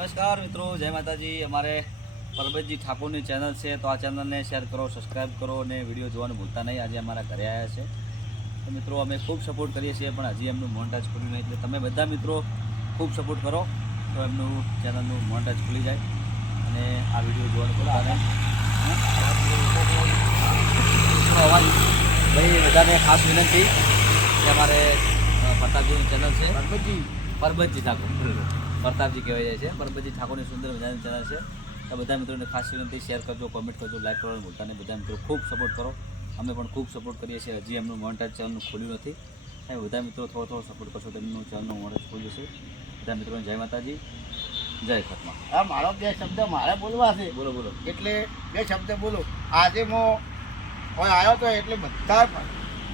નમસ્કાર મિત્રો જય માતાજી. અમારે પરબતજી ઠાકોરની ચેનલ છે તો આ ચેનલને શેર કરો સબસ્ક્રાઈબ કરો અને વીડિયો જોવાનું ભૂલતા નહીં. આજે અમારા ઘરે આવ્યા છે. તો મિત્રો અમે ખૂબ સપોર્ટ કરીએ છીએ પણ હજી એમનું મોન્ટાજ ખુલ્યું નહીં. એટલે તમે બધા મિત્રો ખૂબ સપોર્ટ કરો તો એમનું ચેનલનું મોન્ટાજ ખુલી જાય અને આ વીડિયો જોવાનું ખુલ્લો અને અવાજ ભાઈ બધાને ખાસ વિનંતી કે અમારે અ, ચેનલ છે. પરબતજી. પરબતજી ઠાકોર. પ્રતાપજી કહેવાય જાય છે. પણ બધી ઠાકોરની સુંદર મજાની ચેનલ છે. તો બધા મિત્રોને ખાસ વિનંતી શેર કરજો કોમેન્ટ કરજો લાઈક કરવાનું ભૂલતા નહીં બધા મિત્રો ખૂબ સપોર્ટ કરો. અમે પણ ખૂબ સપોર્ટ કરીએ છીએ. હજી એમનું મોનટાઈઝ ચેનલનું ખોલ્યું નથી. એ બધા મિત્રો થોડો થોડો સપોર્ટ કરશો તો એમનું ચેનલનું મોનટાઈઝ ખોલી જશે. બધા મિત્રોને જય માતાજી. જય ખતમા. આ મારો બે શબ્દ મારે બોલવા છે. બોલો બોલો. એટલે બે શબ્દ બોલો. આજે હું કોઈ આવ્યો તો એટલે બધા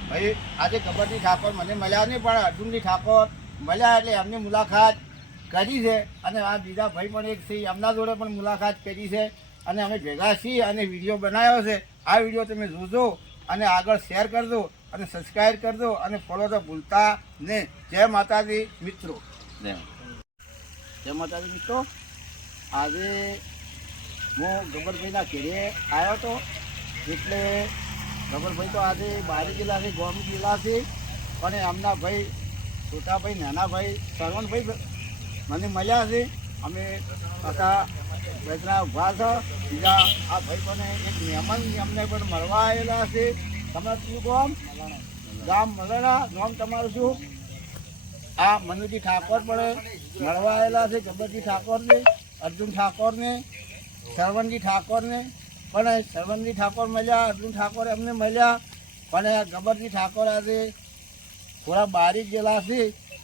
ભાઈ આજે કબડ્ડી ઠાકોર મને મળ્યા નહીં પણ અર્જુનજી ઠાકોર મળ્યા એટલે એમની મુલાકાત કરી છે અને આ બીજા ભાઈ પણ એક છે એમના જોડે પણ મુલાકાત કરી છે અને અમે ભેગા છીએ અને વીડિયો બનાવ્યો છે. આ વીડિયો તમે જોજો અને આગળ શેર કરજો અને સબસ્ક્રાઈબ કરજો અને ફોલો તો ભૂલતા ને જય માતાજી, મિત્રો. જય માતાજી. મિત્રો. આજે હું ગબરભાઈના ઘેરે આવ્યો હતો. એટલે ગબરભાઈ તો આજે બારી જિલ્લા છે, ગોમ જિલ્લા છે. અને એમના ભાઈ, છોટાભાઈ, નાનાભાઈ સરવણભાઈ મને મજા છે. અમે હતા બેટના ઊભા છો. બીજા આ ભાઈ પણ એક મહેમાન અમને પણ મળવા આવેલા છે. તમારું શું ગામ? ગામ મળેલા નામ તમારું શું? આ મનુજી ઠાકોર પણ મળવા આવેલા છે જબરજી ઠાકોરને, અર્જુન ઠાકોરને, સરવણજી ઠાકોરને. પણ સરવણજી ઠાકોર મળ્યા, અર્જુન ઠાકોર એમને મળ્યા. પણ આ ગબરજી ઠાકોર આજે થોડા બારી ગયેલા છે,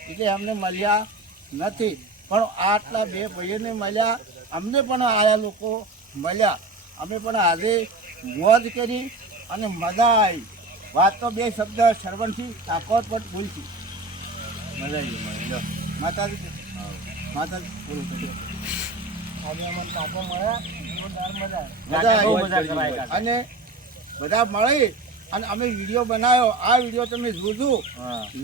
એટલે એમને મળ્યા નથી. પણ આટલા બે ભાઈઓને મળ્યા અમને પણ આયા લોકો મળ્યા. અમે પણ આજે મોજ કરી અને મજા આવી. વાત તો બે શબ્દ શ્રવણથી ઠાકોર પણ બોલતી મજા આવી. માતાજી. માતાજી. આજે અમને મળ્યા મજા મજા અને બધા મળી અને અમે વીડિયો બનાવ્યો. આ વીડિયો તમે જોજો.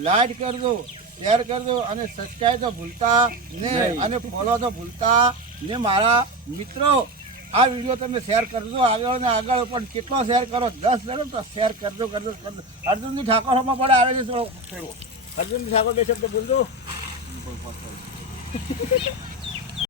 લાઈક કરજો. શેર કરજો અને સબસ્ક્રાઈબ તો ભૂલતા ને નહીં. અને ફોલો તો ભૂલતા ને મારા મિત્રો આ વીડિયો તમે શેર કરજો. આગળ ને આગળ પણ કેટલો શેર કરો? દસ કરો તો શેર કરજો કરજો કરજો. અર્જુનજી ઠાકોરમાં પણ આવે છે થોડો અર્જુનજી ઠાકોર બે શબ્દ બોલજો.